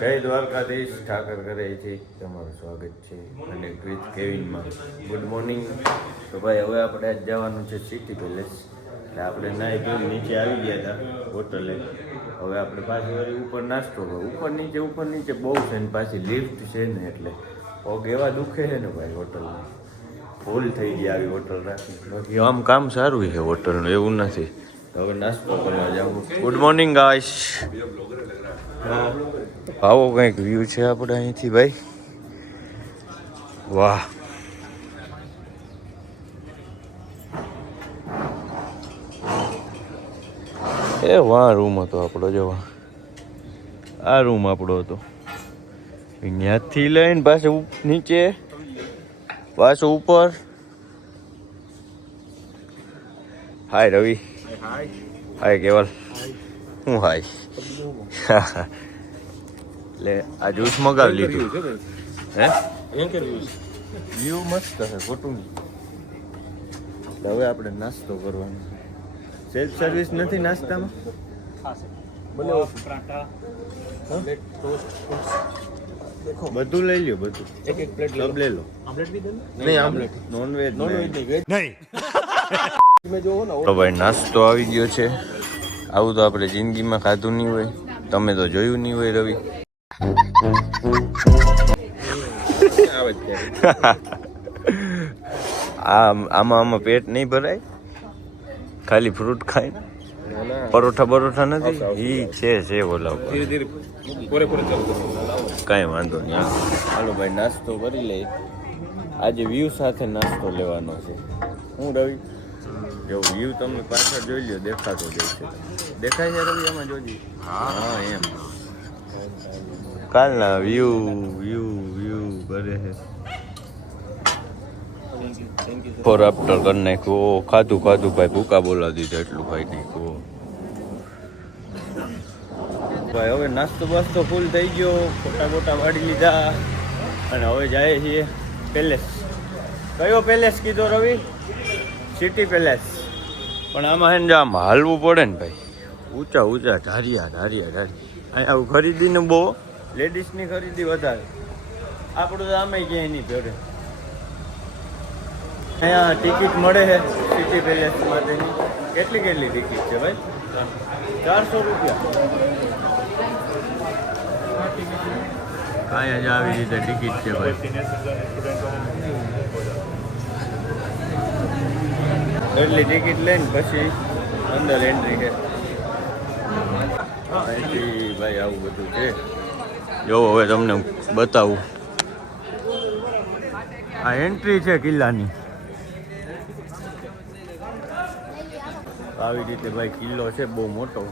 જય દ્વારકાધીશ ઠાકર કરે છે. તમારું સ્વાગત છે. અને ક્વિઝ કેવિનમાં. ગુડ મોર્નિંગ તો ભાઈ, હવે આપણે આજ જવાનું છે સિટી પેલેસ એટલે આપણે નાઈ ધોઈ નીચે આવી ગયા હતા હોટલે. હવે આપણે પાછી વળી ઉપર નાસ્તો કરો ઉપર નીચે ઉપર નીચે બહુ છે ને પાછી લિફ્ટ છે ને એટલે પગ એવા દુખે છે ને ભાઈ હોટલમાં. ફૂલ થઈ ગયા આવી હોટલ રાખી. બાકી આમ કામ સારું છે હોટલનું, એવું નથી. હવે નાસ્તો કરવા જાવ ગુડ મોર્નિંગ ગાઈસ આવો કંઈક વ્યૂ છે આપણે અહીંથી ભાઈ. વાહ. એ વાહ રૂમ હતો આપણો જો. આ રૂમ આપણો હતો. ત્યાંથી લઈને પાછો નીચે પાછો ઉપર. હાય રવિ હાય કેવલ? હું હાય એટલે આ જ્યુસ મગાવી લીધું. હે? વ્યૂ મસ્ત છે ખોટું નહીં. હવે આપણે નાસ્તો કરવાનો સેલ્ફ સર્વિસ નથી નાસ્તામાં? બધું લઈ લ્યો બધું. એક એક પ્લેટ સબ લઈ લો. આમલેટ બી દે નહીં omelette non veg non veg નહીં નહીં. તો ભાઈ નાસ્તો આવી ગયો છે. આવું તો આપણે જિંદગીમાં ખાધું નહીં હોય. તમે તો જોયું નહીં હોય રવિ. આમાં આમાં પેટ નહીં ભરાય? ખાલી ફ્રૂટ ખાય ના? ના પરોઠા બરોઠા નથી? એ છે છે ઓલા કાંઈ વાંધો નહીં હાલો. ભાઈ નાસ્તો કરી લે આજે વ્યૂ સાથે નાસ્તો લેવાનો છે. હું રવિ. જો વ્યૂ તમે પાછળ જોઈ લ્યો દેખાતો છે. દેખાય છે રવિ આમાં જોજી? હા. એમ. કાલના વ્યૂ વ્યૂ વ્યૂ કરે છે. ફોર આફ્ટર કરી નાખ્યું. ખાધું ખાધું ભાઈ ભૂકા બોલા દીધા એટલું ભાઈ નાખ્યું ભાઈ હવે નાસ્તો બાસ્તો ફૂલ થઈ ગયો. ફોટા ફોટા વાળી લીધા. અને હવે જાય છીએ પેલેસ. કયો પેલેસ કીધો રવિ? સિટી પેલેસ પણ આમાં હે ને આમ હાલવું પડે ને ભાઈ. ઊંચા ઊંચા, ધારિયા ધારિયા ધારિયા. અહીંયા ખરીદીને બહુ, લેડીઝની ખરીદી વધારે. આપણું તો આમે ક્યાંય નહીં જોડે અહીંયા ટિકિટ મળે છે સિટી પેલેસ માટેની. કેટલી કેટલી ટિકિટ છે ભાઈ? ચારસો રૂપિયા. અહીંયા જ આવી રીતે ટિકિટ છે ભાઈ. એટલી ટિકિટ લઈને પછી અંદર એન્ટ્રી છે. અહીંથી ભાઈ આવું બધું છે. જો હવે તમને બતાવું. આ એન્ટ્રી છે કિલ્લાની. આવી રીતે ભાઈ કિલ્લો છે, બહુ મોટો.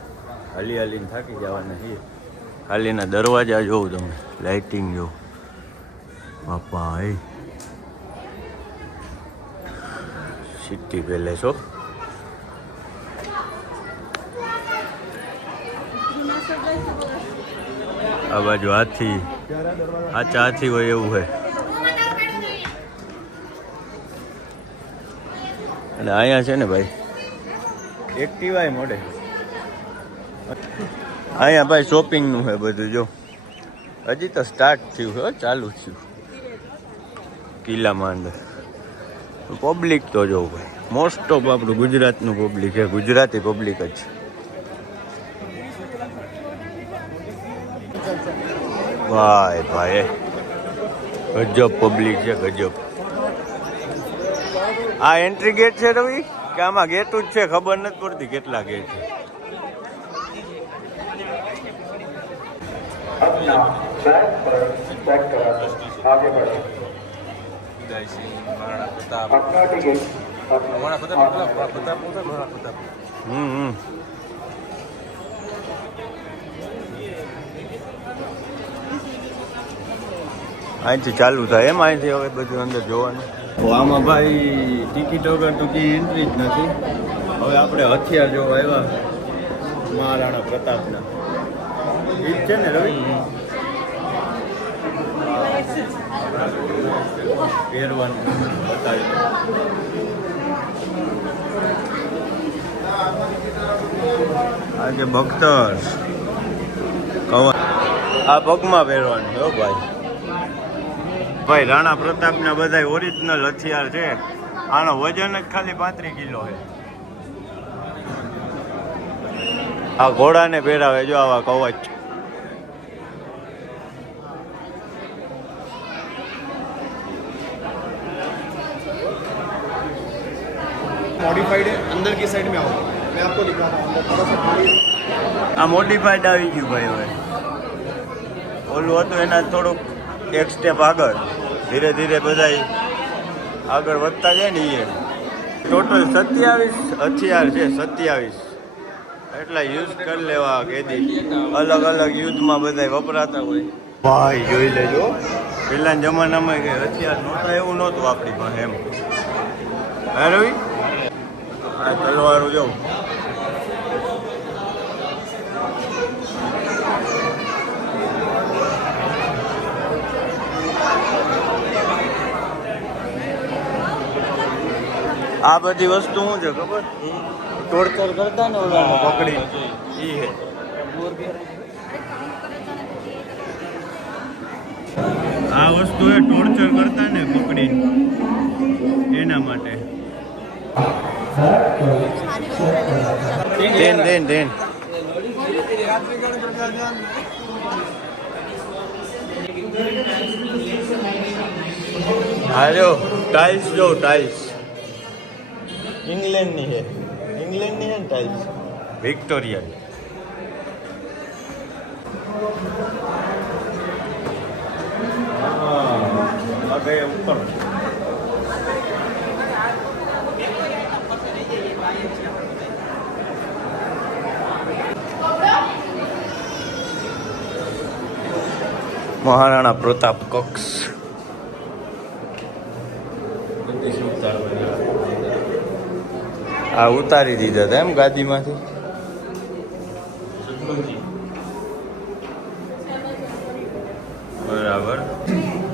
હાલી હાલીને થાકી જવાના છીએ. હાલીના દરવાજા જોઉં તમે લાઇટિંગ જો. બાપા એ સિટી પેલેસ હો. આ બાજુ હાથી. આ હાથી હોય એવું હોય. અને અહીંયા છે ને ભાઈ? એક્ટિવાય મોડે. અહીંયા ભાઈ શોપિંગનું છે બધું જો. હજી તો સ્ટાર્ટ થયું છે ચાલુ થયું. કિલ્લામાં અંદર. પબ્લિક તો જો ભાઈ મોસ્ટ ઓફ આપણું ગુજરાતનું પબ્લિક છે ગુજરાતી પબ્લિક જ છે. ભાઈ ભાઈ. ગજબ પબ્લિક છે ગજબ. આ એન્ટ્રી ગેટ છે રવિ? કે આમાં ગેટ જ છે ખબર નથી પડતી કેટલા ગેટ છે. હમ હમ. અહીંથી ચાલુ થાય એમ, અહીંથી હવે બધું અંદર જોવાનું. તો આમાં ભાઈ ટિકિટ વગર તો ક્યાંય એન્ટ્રી જ નથી. હવે આપણે હથિયાર જોવા આવ્યા મહારાણા પ્રતાપના. એ છે ને રવિ? પહેરવાનું આજે ભક્તર. કવા આ પગમાં પહેરવાનું હો ભાઈ. ભાઈ રાણા પ્રતાપના બધા ઓરિજિનલ હથિયાર છે આનો વજન જ ખાલી પાંત્રીસ કિલો છે આ ઘોડાને પહેરાવે જો આવા કવચ मॉडिफाइड है अंदर की साइड में आओ मैं आपको दिखाता हूँ अंदर थोड़ा सा खाली આ મોડિફાઈડ આવી ગયું ભાઈ હવે ઓલું હતું એના થોડુંક એક સ્ટેપ આગળ ધીરે ધીરે બધા આગળ વધતા જાય ને એ ટોટલ સત્યાવીસ હથિયાર છે સત્યાવીસ. એટલા યુઝ કરી લેવા કેદી. અલગ અલગ યુદ્ધમાં બધા વપરાતા હોય. ભાઈ જોઈ લેજો. પેલા જમાનામાં કે હથિયાર નહોતા એવું નહોતું આપણી પાસે એમ. હે રવિ? આ તલવારું જોઉં આ બધી વસ્તુ શું છે ખબર? તોડતોડ કરતા ને ઓલા પકડી. ઈ હે. આ વસ્તુ એ ટોર્ચર કરતા ને પકડી. એના માટે. Then then then. હાલો ટાઇલ્સ જો ટાઇલ્સ ઇંગ્લેન્ડની છે. ઇંગ્લેન્ડની છે ને ટાઇલ્સ વિક્ટોરિયન ઉપર. મહારાણા પ્રતાપ કક્ષ આ ઉતારી દીધા હતા એમ ગાદીમાંથી બરાબર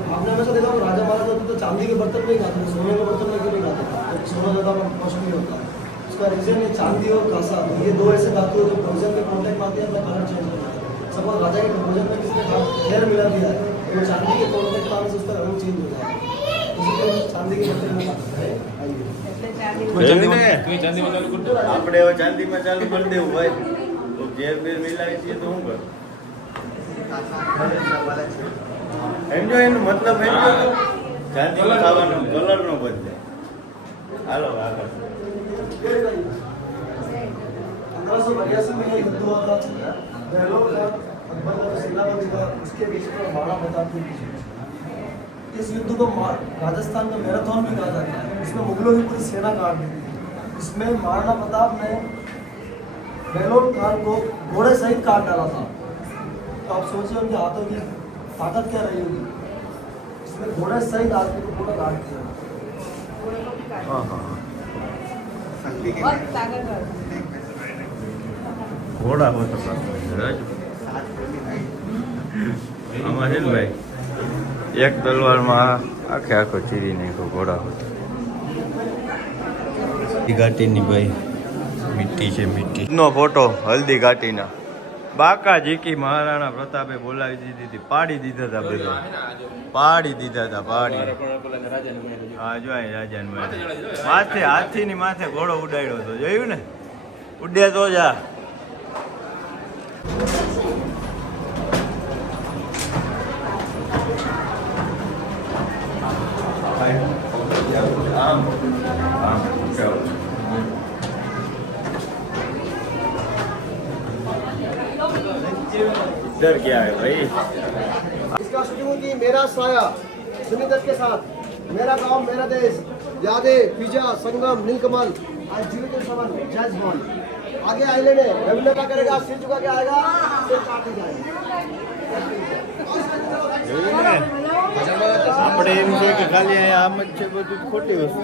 आपने हमेशा देखा होगा, राजा महाराजा होते तो चांदी के बर्तन में ही खाते थे सोने के बर्तन में क्यों नहीं खाते तो सोना ज़्यादा कॉस्टली होता है उसका रीजन है चांदी और कांसा ये दो ऐसे धातु है जो भोजन में कॉन्टेक्ट में आते हैं अपना कलर चेंज हो जाता है सपोज राजा के भोजन में किसी ने खा- खैर मिला दिया है तो वो चांदी के कॉन्टेक्ट में आने से उसका रंग चेंज हो जाता है इसलिए चांदी के बर्तन में खाते हैं आइए જોયું ને? तुम्ही चांदी मध्ये चालू करतो આપણે હવે ચાંદીમાં ચાલુ કરી દેવું ભાઈ તો ઘેર બેર મિલાવી દઈએ તો શું કર સમજો એનો મતલબ સમજો તો ચાંદીમાં ખાવાનો કલર નો બદલે હાલો આગળ पंद्रह सौ बयासी में ये युद्ध हुआ था बहलोल का अकबर का जो सेनापति था उसके बीच में महाराणा प्रताप के बीच में इस युद्ध को राजस्थान का मैराथन भी कहा जाता है। इसमें मुगलों की पूरी सेना काट दी थी इसमें महाराणा प्रताप ने बेलोन खान को घोड़े सहित काट डाला था। तो आप सोचिए उनके हाथों की ताकत क्या रही होगी। इसमें घोड़े सहित आदमी को पूरा काट दिया हाँ हाँ घोड़ा होता था हमारे भाई એક તલવારમાં આખે આખો ચીરી નાખ્યો ઘોડા હોતો. ઘાટીની ભાઈ મીઠી છે મીઠી. નો ફોટો હલ્દી ઘાટીના. બાકા જીકી મહારાણા પ્રતાપે બોલાવી દીધી હતી પાડી દીધા હતા બધા. પાડી દીધા હતા પાડી. હા જો મળે માથે હાથીની માથે ઘોડો ઉડાડ્યો હતો. જોયું ને? ઉડ્યા તો જા. इधर क्या है भाई इसका शूटिंग हुई थी मेरा साया सुनील दत्त के साथ मेरा गांव मेरा देश यादें पिज्जा संगम नीलकमल आज जीवित सवन जज बॉल आगे आइलैंड है रविंद्र क्या करेगा सिर झुका के आएगा सिर काट के जाएगा જોયું ને આપણે એમ છે કે ખાલી અહીંયા આમ જ છે બધું જ ખોટી વસ્તુ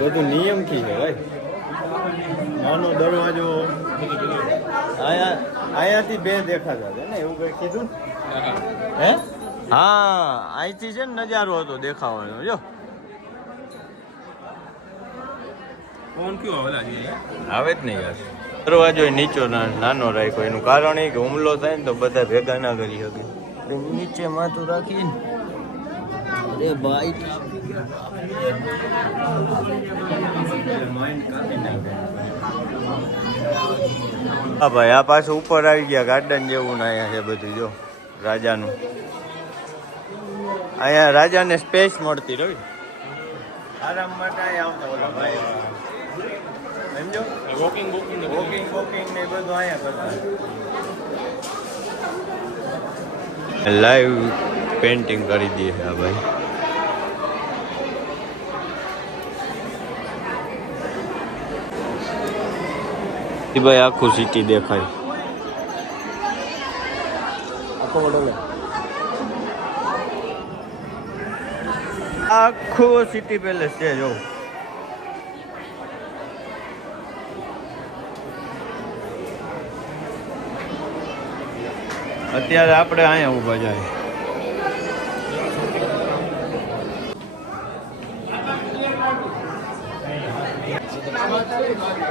બધું નિયમથી છે ભાઈ નાનો દરવાજો આયા આયાથી બે દેખાતા હતા ને એવું કઈ કીધું? હે? હા અહીંથી છે ને નજારો હતો દેખાવાનો જો. આવે જ નહીં યાર. દરવાજો નીચો નાનો રાખ્યો એનું કારણ એ કે હુમલો થાય ને તો બધા ભેગા ના કરી શકે. નીચે માથું રાખીને. અરે ભાઈ. હા ભાઈ આ પાછું ઉપર આવી ગયા ગાર્ડન જેવું ને અહીંયા છે બધું જો રાજાનું. અહીંયા રાજાને સ્પેસ મળતી રહી. આરામ માટે અહીંયા આવતા ઓલા ભાઈ. સમજો? વોકિંગ વોકિંગ વોકિંગ વોકિંગ ને બધું અહીંયા કરતા. લાઈવ પેન્ટિંગ કરી દઈએ હા આ ભાઈ. એ ભાઈ આખું સિટી દેખાય. આખું સિટી પેલેસ છે, જો. અત્યારે આપણે અહીંયા ઊભા જાય. Thank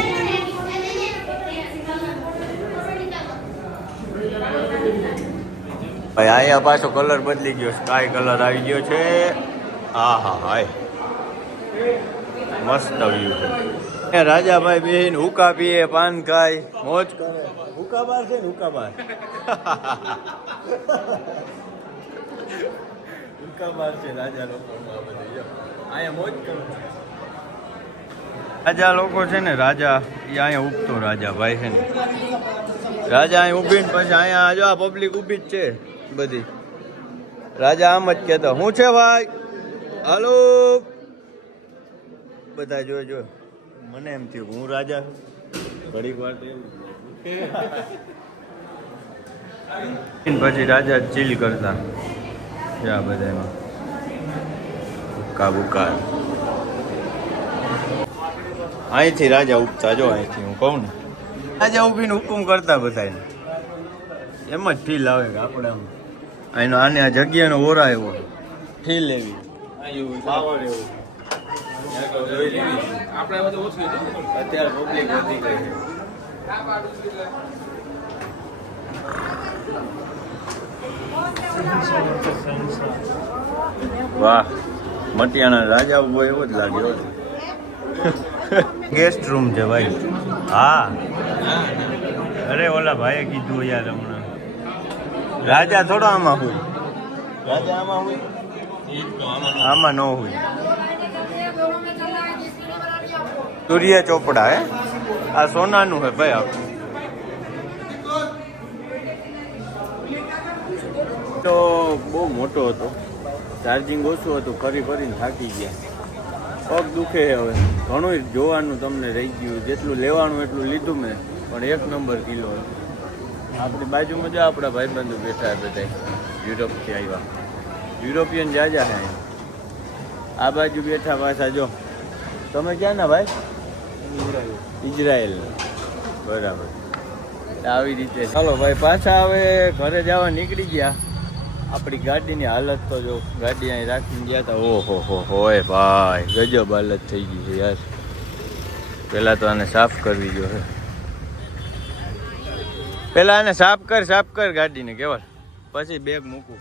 ભાઈ, અહીંયા પાછો કલર બદલી ગયો સ્કાય કલર આવી ગયો છે. હા હા, હાય. મસ્ત વ્યૂ છે. રાજાભાઈ બેન હુકા પીએ, પાન ખાય, મોજ કરે. હુકા બાર છે હુકા બાર હુકા બાર છે રાજા લોકો અહીંયા મોજ કરો. રાજા લોકો છે ને, રાજા, એ અહીંયા ઉગતો રાજા ભાઈ છે ને. રાજા અહીં ઊભી ને પછી અહીંયા જો આ પબ્લિક ઊભી જ છે. બધી. રાજા આમ જ કહેતો હું છે ભાઈ? હાલો. બધા જો જો મને એમ થયું કે હું રાજા? ઘડીક વાર તો એવું. પછી રાજા ચીલ કરતા. જા બધા એમાં. ભૂકા ભૂકા અહીંથી રાજા ઉપતા જો અહીંથી હું કહું ને. રાજા ઉભીને હુકુમ કરતા બધાને એમ જ ફીલ આવે કે આપણે આમ આનો આને આ જગ્યાનો ઓરા આવ્યો. ગઈ છે. વાહ મટિયાના રાજા ઊભો એવો જ લાગ્યો ગેસ્ટ રૂમ છે ભાઈ. હા. અરે ઓલા ભાઈએ કીધું યાર હમણાં. રાજા થોડો આમાં હોય. રાજા આમાં હોય? આમાં ન હોય. સૂર્ય ચોપડા હે? આ સોનાનું હે ભાઈ આપણું તો બહુ મોટો હતો. ચાર્જિંગ ઓછું હતું ફરી ફરીને થાકી ગયા. પગ દુખે હવે. ઘણું જોવાનું તમને રહી ગયું. જેટલું લેવાનું એટલું લીધું મેં. પણ એક નંબર કિલો હતો. આપણી બાજુમાં જો આપણા ભાઈબંધો બેઠા બધા યુરોપથી આવ્યા. યુરોપિયન જાજા હે. આ બાજુ બેઠા પાછા જો. તમે ક્યાં ના ભાઈ? ઇઝરાયલ. બરાબર. આવી રીતે. ચાલો ભાઈ, પાછા હવે ઘરે જવા નીકળી ગયા. આપણી ગાડીની હાલત તો જો ગાડી અહીં રાખીને ગયા હતા ઓહો, હો હોય ભાઈ, ગજબ હાલત થઈ ગઈ છે યાર. પહેલાં તો આને સાફ કરવી જો છે પહેલાં આને સાફ કર સાફ કર ગાડીને કેવળ પછી બેગ મૂકું.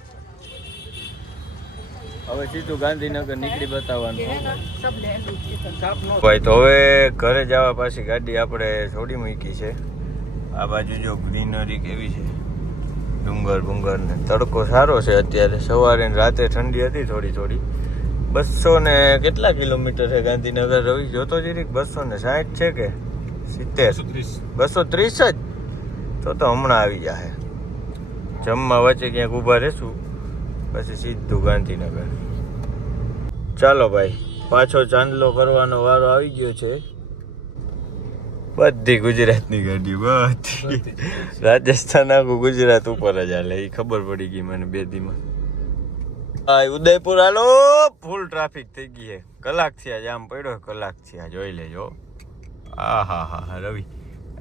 હવે સીધું ગાંધીનગર નીકળી બતાવવાનું. ભાઈ તો હવે ઘરે જવા પાછી ગાડી આપણે છોડી મૂકી છે. આ બાજુ જો ગ્રીનરી કેવી છે. ડુંગર ડુંગર ને તડકો સારો છે અત્યારે. સવારે ને રાતે ઠંડી હતી થોડી થોડી. બસો ને કેટલા કિલોમીટર છે ગાંધીનગર? રવિ જોતો જીરીક બસો ને સાઠ છે કે સિત્તેર? બસો ત્રીસ જ? તો તો હમણાં આવી જાય જમવા વચ્ચે ક્યાંક ઊભા રહેશું, પછી સીધું ગાંધીનગર. ચાલો ભાઈ, પાછો ચાંદલો કરવાનો વારો આવી ગયો છે. બધી ગુજરાતની ગાડી બધી. રાજસ્થાન આખું ગુજરાત ઉપર જ હાલે એ ખબર પડી ગઈ મને બે દીમાં. હા ઉદયપુર હાલો ફૂલ ટ્રાફિક થઈ ગઈ છે. કલાક થયા જામ પડ્યો કલાક થયા જોઈ લેજો. આ હા હા હા રવિ.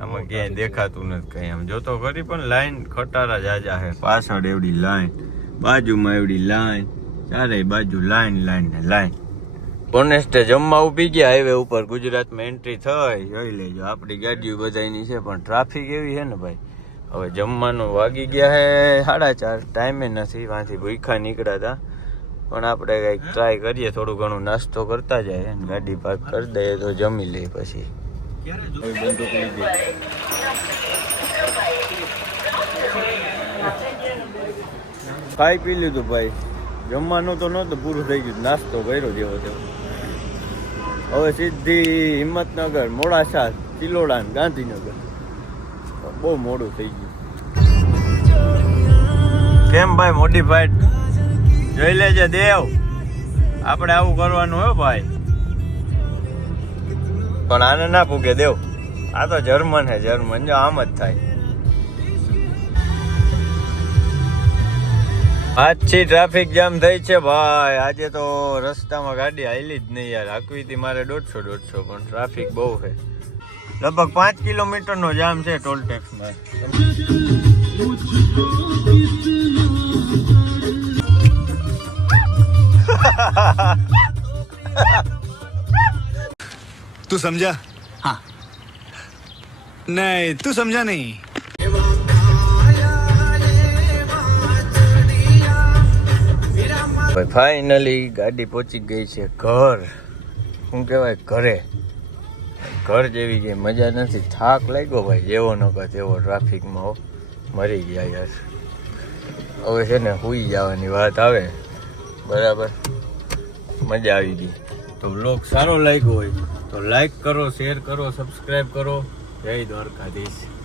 આમાં ક્યાંય દેખાતું નથી કઈ આમ. જોતો ખરી પણ લાઈન ખટારા જાજા હે પાછળ એવડી લાઈન બાજુમાં એવડી લાઈન ચારે બાજુ લાઈન લાઈન ને લાઈન. બોનેસ્ટે જમવા ઊભી ગયા હાઈવે ઉપર ગુજરાતમાં એન્ટ્રી થઈ. જોઈ લેજો આપણી ગાડીઓ બધાની છે પણ ટ્રાફિક એવી છે ને ભાઈ. હવે જમવાનું વાગી ગયા હે સાડા ચાર. ટાઈમે નથી વાંથી ભૂખા નીકળ્યા હતા. પણ આપણે કંઈક ટ્રાય કરીએ થોડું ઘણું નાસ્તો કરતા જાય ગાડી પાર્ક કરી દઈએ તો જમી લઈએ પછી. બંદૂક લીધી ખાઈ પી લીધું ભાઈ. જમવાનું તો નહોતું, પૂરું થઈ ગયું. નાસ્તો કર્યો જેવો તેવો. હવે સીધી હિંમતનગર, મોડાસા ચિલોડા ગાંધીનગર. બહુ મોડું થઈ ગયું. કેમ ભાઈ મોડીફાઈડ જોઈ લેજે દેવ. આપણે આવું કરવાનું હો ભાઈ. પણ આને ના પૂગે દેવ. આ તો જર્મન હે, જર્મન. જો આમ જ થાય. આજથી ટ્રાફિક જામ થઈ છે ભાઈ. આજે તો રસ્તામાં ગાડી હાલી જ નહીં યાર. હતી મારે દોઢસો દોઢસો, પણ ટ્રાફિક બહુ છે. લગભગ પાંચ કિલોમીટરનો જામ છે ટોલ ટેક્સમાં તું સમજા? હા. નહીં તું સમજા નહીં. ફાઇનલી ગાડી પહોંચી ગઈ છે ઘર. શું કહેવાય? ઘરે. ઘર જેવી કઈ મજા નથી. થાક લાગ્યો ભાઈ જેવો ન કહે તેવો ટ્રાફિકમાં મરી ગયા યાર. હવે છે ને સૂઈ જવાની વાત આવે. બરાબર. મજા આવી ગઈ. તો બ્લોગ સારો લાગ્યો હોય. તો લાઈક કરો શેર કરો સબસ્ક્રાઈબ કરો. જય દ્વારકાધીશ.